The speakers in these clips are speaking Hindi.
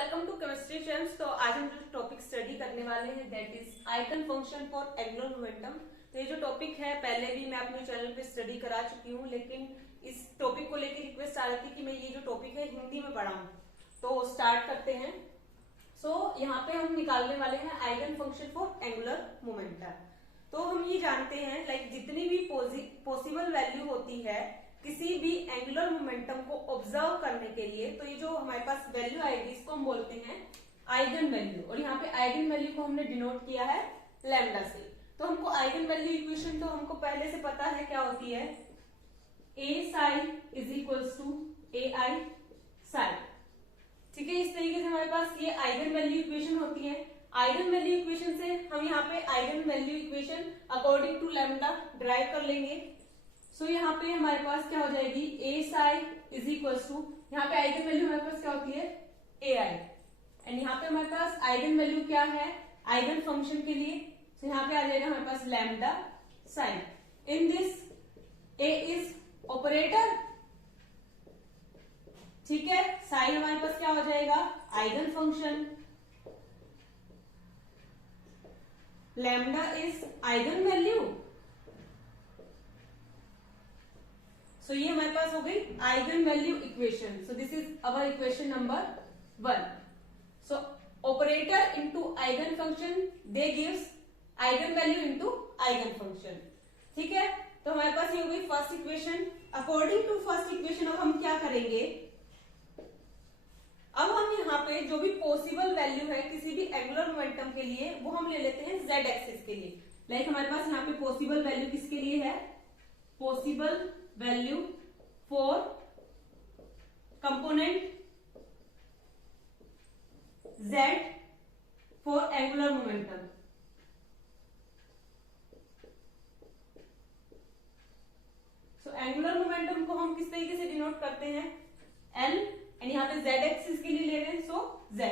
Welcome to chemistry friends. तो आज हम जो टॉपिक स्टडी करने वाले हैं that is eigen function for angular momentum. तो ये जो टॉपिक है पहले भी मैं अपने चैनल पे स्टडी करा चुकी हूँ, लेकिन इस टॉपिक को लेकर रिक्वेस्ट आ रही थी कि मैं ये जो टॉपिक है हिंदी में पढ़ाऊं। तो स्टार्ट करते हैं। यहाँ पे हम निकालने वाले हैं eigen function for angular momentum. तो हम ये जानते हैं जितनी भी पॉसिबल वैल्यू होती है किसी भी एंगुलर मोमेंटम को ऑब्जर्व करने के लिए, तो ये जो हमारे पास वैल्यू आएगी इसको हम बोलते हैं आइगन वैल्यू। और यहाँ पे आइगन वैल्यू को हमने डिनोट किया है लैम्डा से। तो हमको आइगन वैल्यू इक्वेशन तो हमको पहले से पता है क्या होती है, ए साई इज इक्वल्स टू ए आई साई। ठीक है, इस तरीके से हमारे पास ये आइगन वैल्यू इक्वेशन होती है। आइगन वैल्यू इक्वेशन से हम यहाँ पे eigen value equation according to lambda derive कर लेंगे। यहाँ पे हमारे पास क्या हो जाएगी, A psi is equals to, यहाँ पे आइगन वैल्यू हमारे पास क्या होती है, ए आई। एंड यहाँ पे हमारे पास आइगन वैल्यू क्या है आइगन फंक्शन के लिए, तो यहाँ पे आ जाएगा हमारे पास lambda psi. In this A is operator, ठीक है। साई हमारे पास क्या हो जाएगा, eigenfunction. Lambda is eigenvalue. ये हमारे पास हो गई eigen value equation. So this is our equation number 1। So operator into eigenfunction they gives eigenvalue into eigenfunction. ठीक है, तो हमारे पास ये हो गई first equation. According to first equation अब हम क्या करेंगे, अब हम यहाँ पे जो भी पॉसिबल वैल्यू है किसी भी एंगुलर मोमेंटम के लिए वो हम ले लेते हैं जेड एक्सिस के लिए। हमारे पास यहाँ पे पॉसिबल वैल्यू किसके लिए है, possible value for component z for angular momentum. Angular momentum को हम किस तरीके से डिनोट करते हैं, l, एंड यहाँ पे z एक्सिस के लिए ले रहे हैं z।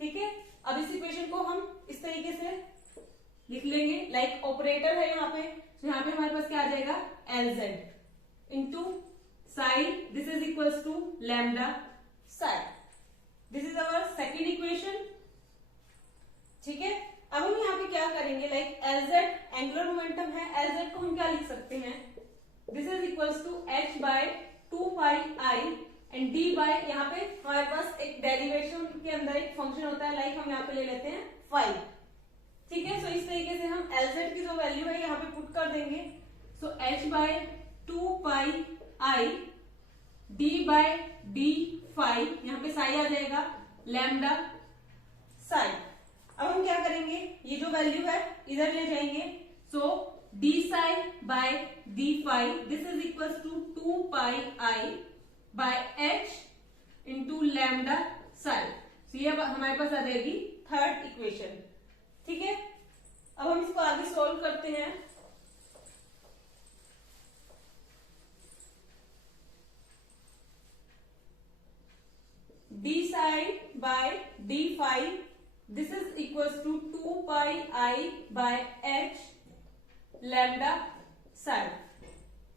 ठीक है, अब इस इक्वेशन को हम इस तरीके से लिख लेंगे, ऑपरेटर है यहाँ पे, तो यहाँ पे हमारे पास क्या आ जाएगा, lz into psi, this is equals to lambda psi. This is our second equation. ठीक है, अब हम यहाँ पे क्या करेंगे, Lz एंगुलर मोमेंटम है, Lz को हम क्या लिख सकते हैं, this is equals to h by 2 pi I and d by, यहाँ पे हमारे पास एक डेरिवेशन के अंदर एक फंक्शन होता है, हम यहाँ पे ले लेते हैं 5। ठीक है, इस तरीके से हम Lz की जो वैल्यू है यहाँ पे पुट कर देंगे। h by 2 pi I d by d phi, यहाँ पे साई आ जाएगा लैम्डा साई। अब हम क्या करेंगे, ये जो वैल्यू है इधर ले जाएंगे, d psi by d phi this is equal to 2 pi I by h into lambda psi. ये हमारे पास आ जाएगी थर्ड इक्वेशन। ठीक है, अब हम इसको आगे सॉल्व करते हैं। d psi by d phi this is equals to 2 pi I by h lambda psi।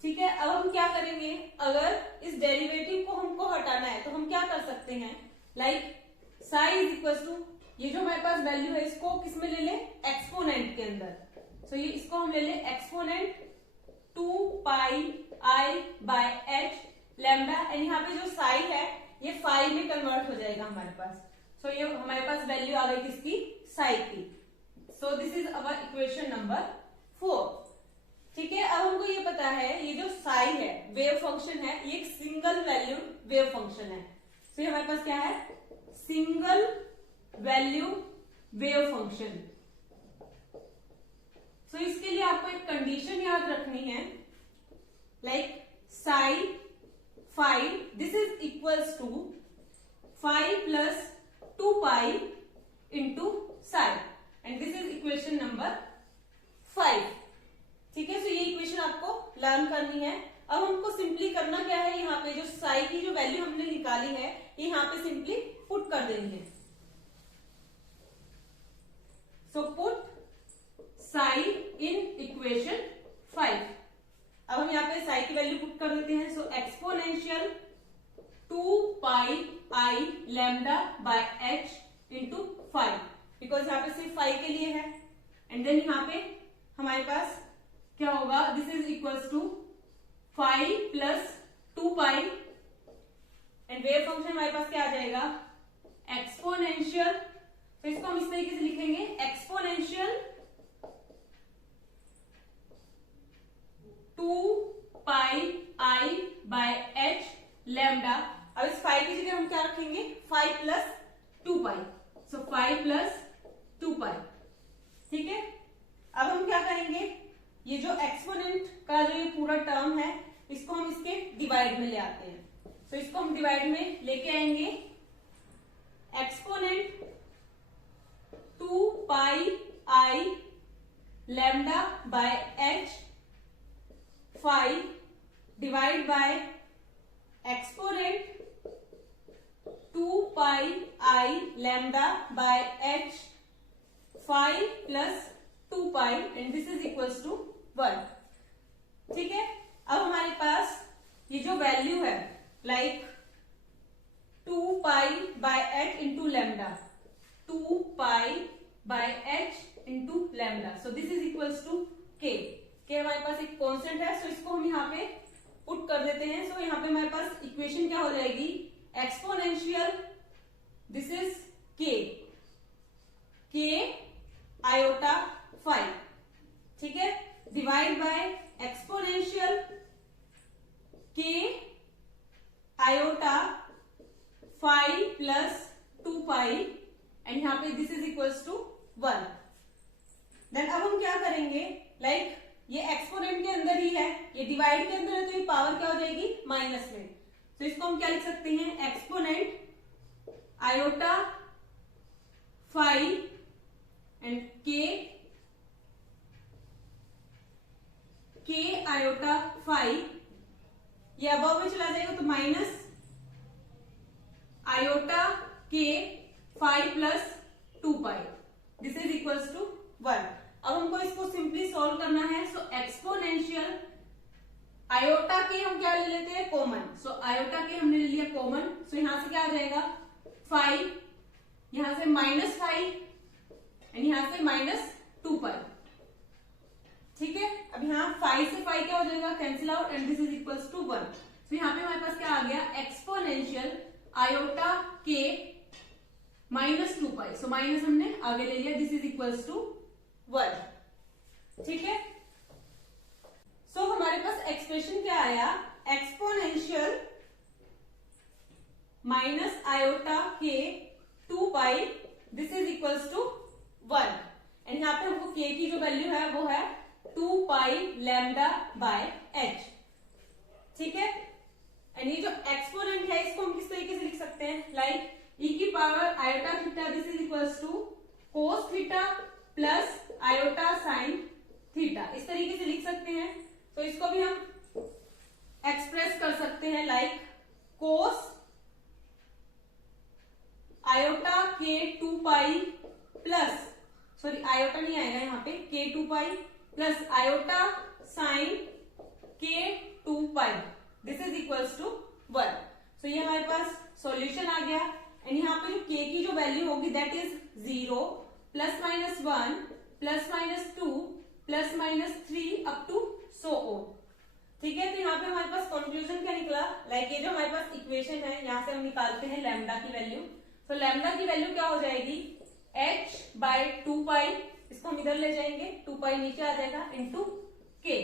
ठीक है, अब हम क्या करेंगे, अगर इस डेरिवेटिव को हमको हटाना है तो हम क्या कर सकते हैं, psi इज इक्वल टू, ये जो हमारे पास वैल्यू है इसको किस में ले ले, एक्सपोनेंट के अंदर। ये इसको हम ले ले exponent 2 pi I by h lambda, and यहाँ पे जो psi है ये फाई में कन्वर्ट हो जाएगा हमारे पास। ये हमारे पास वैल्यू आ गई किसकी, साई की। This is our equation number 4। ठीक है, अब हमको ये पता है ये जो साई है वेव फंक्शन है, ये एक सिंगल वैल्यू वेव फंक्शन है। ये हमारे पास क्या है, सिंगल वैल्यू वेव फंक्शन। इसके लिए आपको एक कंडीशन याद रखनी है, Sai 5 this is equals to 5 plus 2 pi into psi and this is equation number 5। ठीक है, ये इक्वेशन आपको लर्न करनी है। अब हमको सिंपली करना क्या है, यहाँ पे जो psi की जो वैल्यू हमने निकाली है ये यहाँ पे सिंपली पुट कर देनी है। Put psi in equation 5। अब हम यहाँ पे psi की वैल्यू पुट कर देते हैं। Exponential 2 pi i lambda by h into 5, because यहाँ पे सिर्फ 5 के लिए है। एंड देन यहाँ पे हमारे पास क्या होगा, this is equals to 5 plus 2 pi, and wave function हमारे पास क्या आ जाएगा, एक्सपोनेंशियल। तो इसको हम इस तरीके से लिखेंगे, exponential 2 pi I by H lambda. अब इस 5 की जगह हम क्या रखेंगे, 5 प्लस 2 पाई, सो 5 प्लस 2 पाई। ठीक है, अब हम क्या करेंगे, ये जो एक्सपोनेंट का जो ये पूरा टर्म है इसको हम इसके डिवाइड में ले आते हैं। तो इसको हम डिवाइड में लेके आएंगे, exponent 2 pi i lambda by h 5 divide by exponent 2 pi i lambda by h 5 plus 2 pi, and this is equals to 1। ठीक है, अब हमारे पास ये जो वैल्यू है like 2 pi by h into lambda, 2 pi by h into lambda, so this is equals to k. के हमारे पास एक कांस्टेंट है, सो इसको हम यहाँ पे पुट कर देते हैं। सो यहाँ पे हमारे पास इक्वेशन क्या हो जाएगी, exponential, this is k iota 5, ठीक है, divide by exponential k iota 5 plus 2 pi, and यहाँ पे this is equals to 1। Then अब हम क्या करेंगे, लाइक ये एक्सपोनेंट के अंदर ही है, ये डिवाइड के अंदर है, तो ये पावर क्या हो जाएगी, माइनस में। तो इसको हम क्या लिख सकते हैं, एक्सपोनेंट आयोटा 5 एंड के आयोटा 5, ये अबव में चला जाएगा तो minus iota k 5 plus 2 pi, this is equals to 1। अब हमको इसको सिंपली सॉल्व करना है, सो एक्सपोनेंशियल आयोटा के हम क्या ले लेते हैं, कॉमन। सो आयोटा के हमने ले लिया कॉमन, सो यहां से क्या आ जाएगा 5, यहां से -5 एंड यहां से -2 पाई। ठीक है, अब यहाँ 5 से 5 क्या हो जाएगा, cancel out, and this is equals to 1। तो यहाँ पे हमारे पास क्या आ गया, एक्सपोनेंशियल आयोटा के -2 पाई, सो माइनस हमने आगे ले लिया, दिस इज इक्वल्स टू 1। ठीक है, सो हमारे पास एक्सप्रेशन क्या आया, एक्सपोनेंशियल माइनस आयोटा के 2 पाई, this is equals to 1। And यहाँ पे हमको के की जो वैल्यू है वो है 2 पाई लैम्डा बाय एच। ठीक है, एंड ये जो एक्सपोनेंट है इसको हम किस तरीके से लिख सकते हैं, लाइक e की power iota theta, this is equals to cos theta plus iota sine theta, इस तरीके से लिख सकते हैं। तो इसको भी हम एक्सप्रेस कर सकते हैं लाइक कोस आयोटा के 2 पाई प्लस, सॉरी आयोटा नहीं आएगा यहाँ पे, के 2 पाई प्लस आयोटा साइन के 2 पाई, दिस इज इक्वल्स टू 1। सो ये हमारे पास सॉल्यूशन आ गया, एंड यहाँ पे जो के की जो वैल्यू होगी that is 0 +-1 +-2 +-3 up to so on. ठीक है, तो यहाँ पे हमारे पास कंक्लूजन क्या निकला, लाइक ये जो हमारे पास इक्वेशन है यहाँ से हम निकालते हैं लैम्डा की वैल्यू। तो लैम्डा की वैल्यू क्या हो जाएगी, h बाय 2 पाई, इसको हम इधर ले जाएंगे, 2 पाई नीचे आ जाएगा, इंटू के।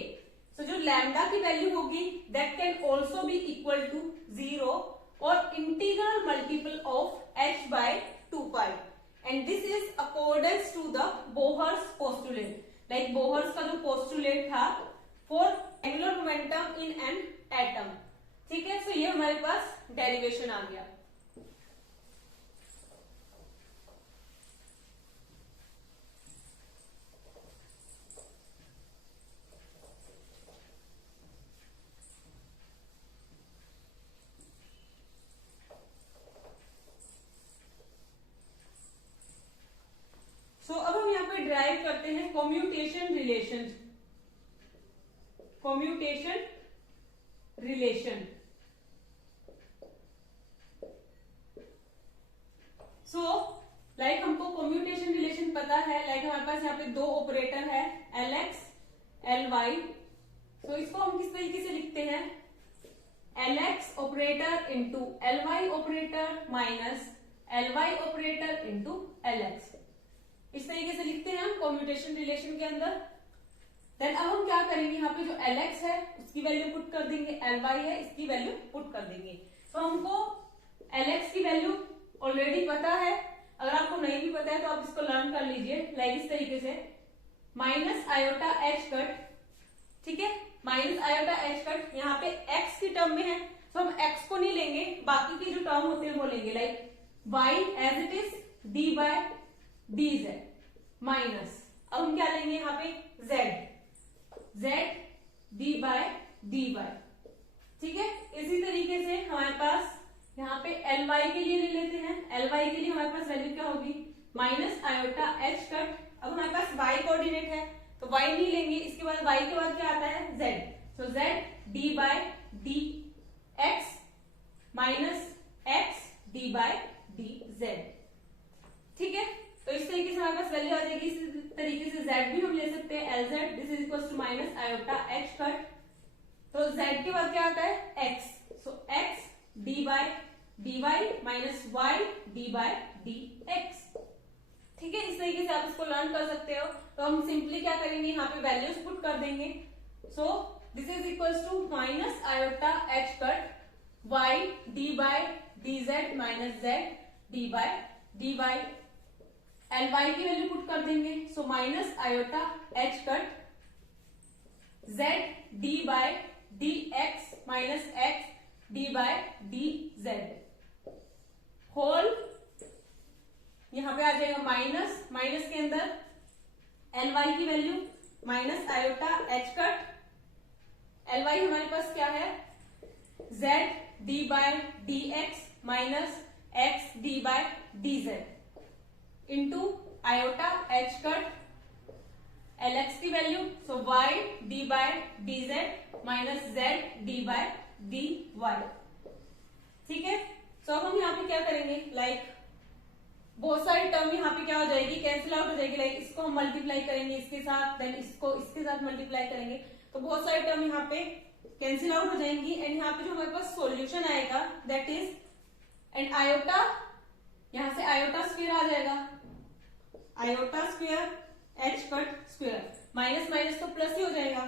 सो जो लैम्डा की वैल्यू होगी that can also be equal to 0 और integral multiple of h by 2 pi, and this is accordance to the Bohr's postulate. Like Bohr's का जो पोस्टुलेट था for angular momentum in an atom. ठीक है, सो ये हमारे पास डेरिवेशन आ गया। सो अब हम यहाँ पे ड्राइव करते हैं commutation relation. Commutation relation, like हमको कम्यूटेशन रिलेशन पता है, लाइक हमारे पास यहाँ पे दो ऑपरेटर है LX LY, तो इसको हम किस तरीके से लिखते हैं, LX operator into LY operator minus LY operator into LX, इस तरीके से लिखते हैं हम कम्यूटेशन रिलेशन के अंदर। देन अब हम क्या करेंगे, यहाँ पे जो LX है उसकी वैल्यू पुट कर देंगे, LY है इसकी वैल्यू पुट कर देंगे। तो हमको LX की वैल्यू ऑलरेडी पता है, अगर आपको नहीं भी पता है तो आप इसको लर्न कर लीजिए, लाइक इस तरीके से माइनस आयोटा एच कट, ठीक है, माइनस आयोटा एच कट यहाँ पे x की टर्म में है तो हम x को नहीं लेंगे, बाकी के जो टर्म होते हैं वो लेंगे, like y as it is d by d z minus, अब हम क्या लेंगे यहाँ पे z d by D y, ठीक है। इसी तरीके से हमारे पास यहाँ पे Ly के लिए ले लेते हैं, Ly के लिए हमारे पास वैल्यू क्या होगी, माइनस आयोटा एच कट, अब हमारे पास y कोऑर्डिनेट है तो y नहीं लेंगे, इसके बाद y के बाद क्या आता है z, तो z d by D x minus x D by d z, ठीक है। तो इस तरीके से हमारे पास वैल्यू आ जाएगी। इसी तरीके से z भी हम ले सकते हैं, Lz this is equal to minus iota H cut, तो z के बाद क्या आता है x, so x d by D Y minus Y D by D x, ठीक है। इस तरीके से आप इसको लर्न कर सकते हो। तो हम सिंपली क्या करेंगे, यहाँ पे वैल्यूज पुट कर देंगे, so this is equal to minus iota H cut y d by d z minus z d by D y, Ly की वैल्यू पुट कर देंगे, so minus iota H cut z d by D x minus x D by d z whole, यहां पे आ जाएगा माइनस, माइनस के अंदर Ly की value minus iota H cut, Ly हमारे पास क्या है z d by D x minus x D by d z into iota H cut Lx की value, so y d by d z minus z d by D y, ठीक है। सो अब हम यहाँ पे क्या करेंगे, लाइक बहुत सारी टर्म यहाँ पे क्या हो जाएगी, कैंसिल आउट हो जाएगी, लाइक इसको हम मल्टीप्लाई करेंगे इसके साथ, देन इसको इसके साथ मल्टीप्लाई करेंगे, तो बहुत सारी टर्म यहाँ पे कैंसिल आउट हो जाएंगी। एंड यहाँ पे जो हमारे पास सॉल्यूशन आएगा दैट इज, एंड आयोटा, यहां से आयोटा स्क्वायर आ जाएगा, iota square H cut square, minus minus तो प्लस ही हो जाएगा,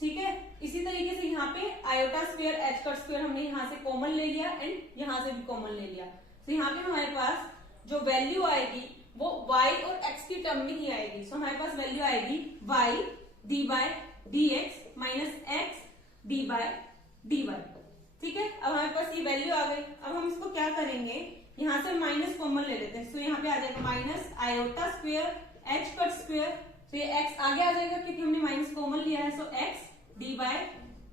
ठीक है। इसी तरीके से यहाँ पे iota square H cut square हमने यहाँ से कॉमन ले लिया एंड यहाँ से भी कॉमन ले लिया, तो यहाँ पे हमारे पास जो वैल्यू आएगी वो y और x की टर्म में ही आएगी, सो हमारे पास वैल्यू आएगी y d by D x minus x D by D y, ठीक है। अब हमारे पास ये वैल्यू आ गई। अब हम इसको क्या करेंगे, यहाँ से माइनस कॉमन ले लेते हैं, सो यहाँ पे आ जाएगा minus iota square H cut square, तो ये x आगे आ जाएगा क्योंकि हमने माइनस कॉमन लिया है, so x d by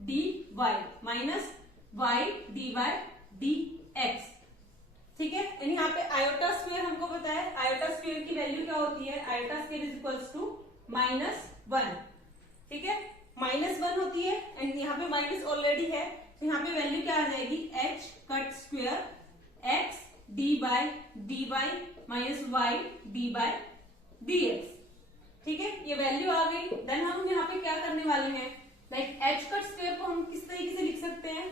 D Y minus Y D by D x, ठीक है। एंड यहाँ पे आयोटा स्क्वायर हमको पता है, आयोटा स्क्वायर की वैल्यू क्या होती है, iota square is equals to -1, ठीक है, -1 होती है। एंड यहाँ पे माइनस ऑलरेडी है, तो यहाँ पे वैल्यू क्या आ जाएगी, h cut square x D by D Y minus Y D by D x, ठीक है, ये वैल्यू आ गई। देन हम यहाँ पे क्या करने वाले हैं, लाइक एच कट स्क्वायर को हम किस तरीके से लिख सकते हैं,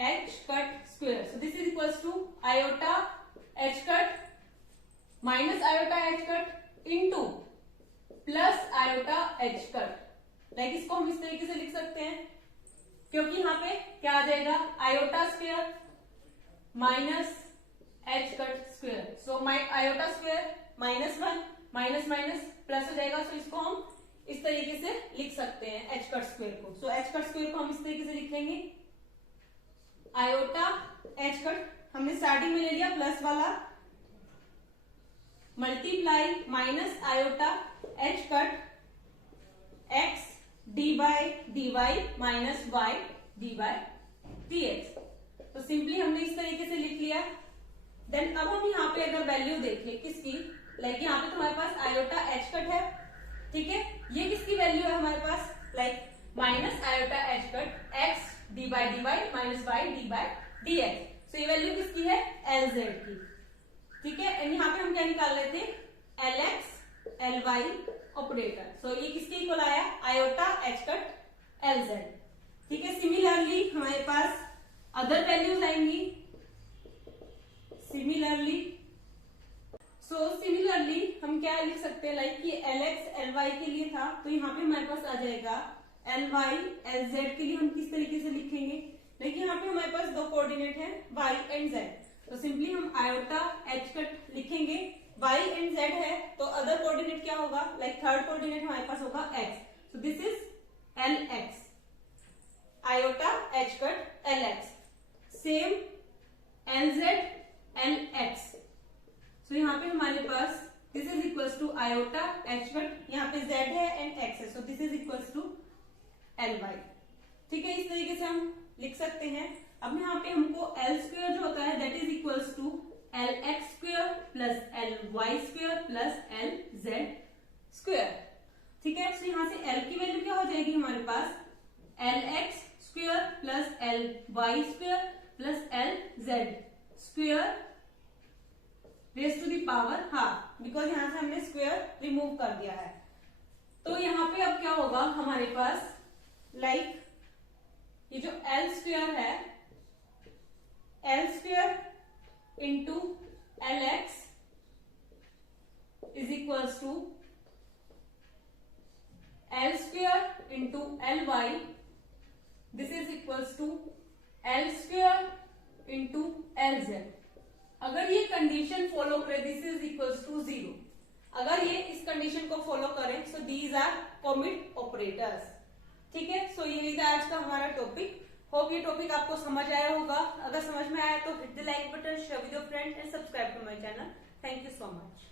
h cut square, so this is equals to iota H cut minus iota H cut into plus iota H cut, like इसको हम इस तरीके से लिख सकते हैं क्योंकि यहाँ पे क्या आ जाएगा, iota square minus H cut square, so iota square -1 minus minus plus हो जाएगा, सो इसको हम इस तरीके से लिख सकते हैं एच कट स्क्वायर को, सो एच कट स्क्वायर को हम इस तरीके से लिख लेंगे, आयोटा एच कट हमने स्टार्टिंग में ले लिया प्लस वाला, multiply minus iota H cut x D by D Y minus Y D by D x, तो सिंपली हमने इस तरीके से लिख लिया। देन अब हम यहाँ पे अगर वैल्यू देखें किसकी, लाइक यहाँ पे तो हमारे पास आयोटा एच कट है, ठीक है, ये किसकी वैल्यू है हमारे पास, like minus iota H cut x D by D Y minus Y D by D x, तो सो ये वैल्यू किसकी है, LZ की, ठीक है। एंड यहाँ पे हम क्या निकाल रहे थे, LX LY ऑपरेटर। सो ये किसके इक्वल आया, आयोटा H कट LZ, ठीक है। सिमिलरली हमारे पास अदर वैल्यूज आएंगी, सिमिलरली हम क्या लिख सकते हैं, लाइक कि LX LY के लिए था तो यहाँ पे हमारे पास आ जाएगा LY LZ के लिए हम किस तरीके से लिखेंगे, लेकिन यहाँ पे हमारे पास दो कोऑर्डिनेट है Y एंड Z, तो सिंपली हम आयोटा H कट लिखेंगे। Y एंड Z है तो अदर कोऑर्डिनेट क्या होगा, लाइक थर्ड कोऑर्डिनेट हमारे पास होगा X, so this is LX, iota H cut LX, same LZ LX। So यहाँ पे हमारे पास this is equals to iota H cut, यहाँ पे Z है एंड X है, so this is equals to LY, ठीक है। इस तरीके से हम लिख सकते हैं। अब यहाँ पे हमको L स्क्वायर जो होता है that is equals to LX square plus LY square plus LZ square, ठीक है। सो यहाँ से L की वैल्यू क्या हो जाएगी हमारे पास, LX square plus LY square plus LZ square raise to the power half, because यहां से हमने स्क्वायर रिमूव कर दिया है। तो यहाँ पे अब क्या होगा हमारे पास, लाइक ये जो L स्क्वायर है, L square into LX is equals to L square into LY, this is equals to L square into LZ। अगर ये कंडीशन फॉलो करे, दिस इज इक्वल्स टू 0, अगर ये इस कंडीशन को फॉलो करें so these are commute operators, ठीक है। सो यही था आज का हमारा टॉपिक। होप ये टॉपिक आपको समझ आया होगा। अगर समझ में आया तो hit the like button, share with your friends and subscribe to my channel. Thank you so much.